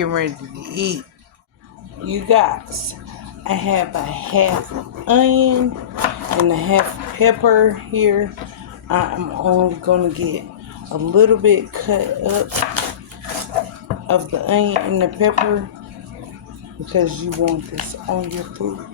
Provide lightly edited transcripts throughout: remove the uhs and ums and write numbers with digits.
getting ready to eat. You guys, I have a half onion and a half pepper here. I'm only going to get a little bit cut up of the onion and the pepper because you want this on your food.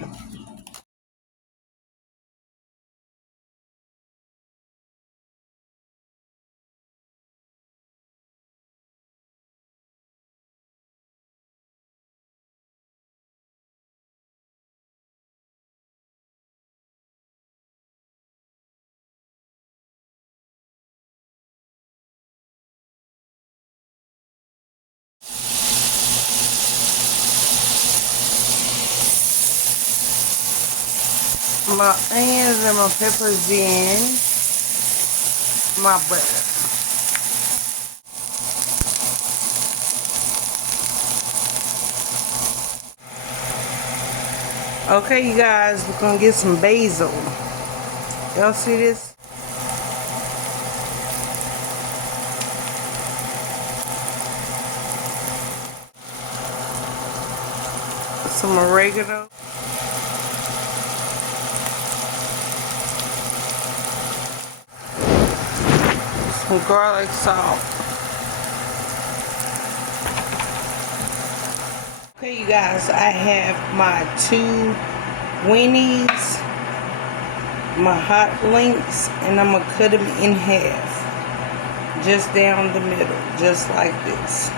My onions and my peppers in my butter. Okay, you guys, we're gonna get some basil. Y'all see this? Some oregano. Some garlic salt. Okay, you guys, I have my 2 weenies, my Hotlinks, and I'm gonna cut them in half, just down the middle, just like this.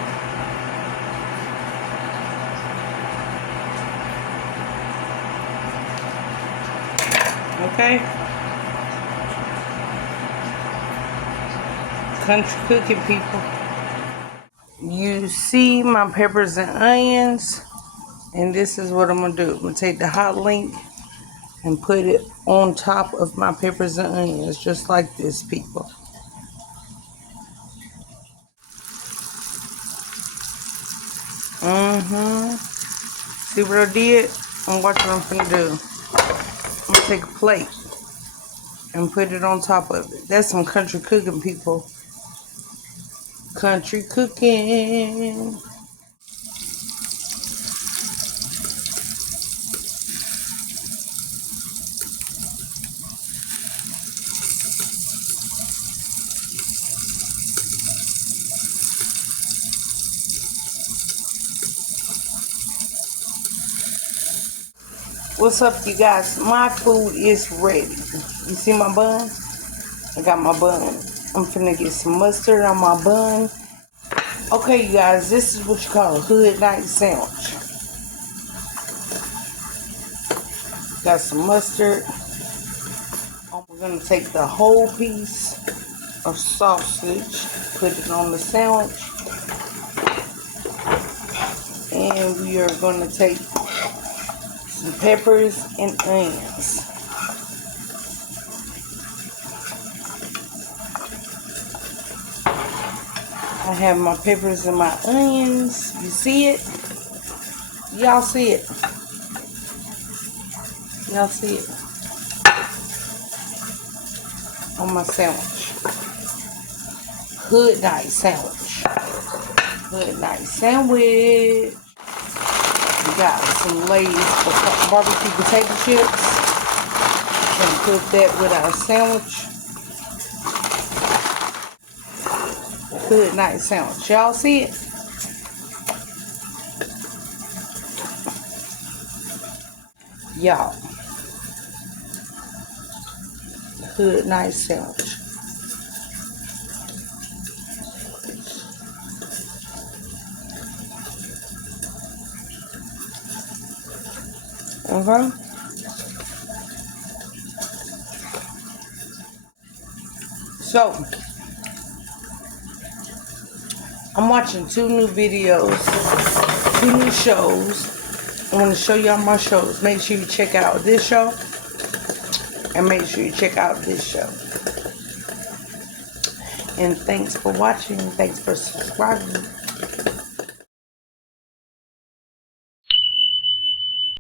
Okay? Country cooking, people. You see my peppers and onions, and this is what I'm gonna do. I'm gonna take the Hotlink and put it on top of my peppers and onions, just like this, people. See what I did? And watch what I'm finna do. I'm gonna take a plate and put it on top of it. That's some country cooking, people. Country cooking. What's up, you guys? My food is ready. You see my bun? I got my bun. I'm finna get some mustard on my bun. Okay, you guys, this is what you call a hood night sandwich. Got some mustard. We're gonna take the whole piece of sausage, put it on the sandwich, and we are gonna take some peppers and onions. I have my peppers and my onions. You see it? Y'all see it? Y'all see it? On my sandwich. Hood night sandwich. Hood night sandwich. We got some Lay's barbecue potato chips. Gonna put that with our sandwich. Hood night sandwich. Y'all see it? Y'all. Hood night sandwich. Okay. So, I'm watching 2 new videos, 2 new shows. I want to show y'all my shows. Make sure you check out this show. And make sure you check out this show. And thanks for watching. Thanks for subscribing.